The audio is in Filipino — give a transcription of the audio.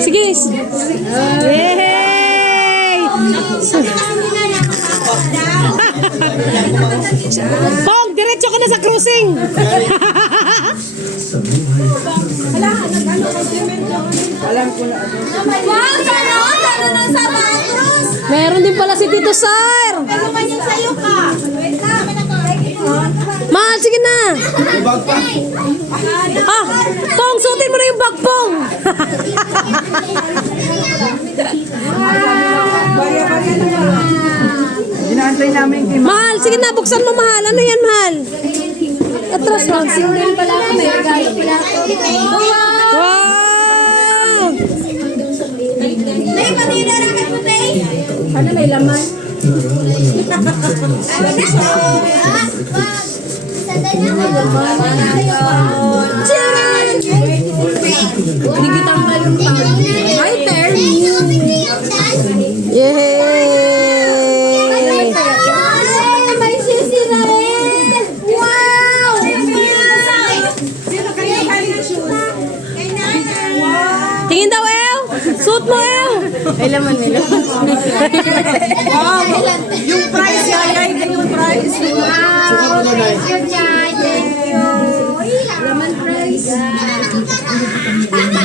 Sige. Yay! Pong, diretso ka na sa cruising. Wow, sana all, lalo na sa Batros. Meron din pala si Tito Sir. Pero kanyang sayo ka. Wait lang. Mahal, sige na. Ah, Pong, suotin mo na yung bag, Pong. Inaantay namin kay Mahal, sige na, buksan mo, Mahal. Ano yan, Mahal? Atras lang. Single pala ako, may regalo pala ako. Wow! Nay, pati yung narakat mo, Nay. Ano may laman? Digitan pa yung Hi, Terry. Yay! May sisi na rin. Wow! Tingin daw, El. Suot mo, El. May laman, may laman. yung price, yayay ka yung price. Wow! Thank you, Jai. Thank you. Laman price.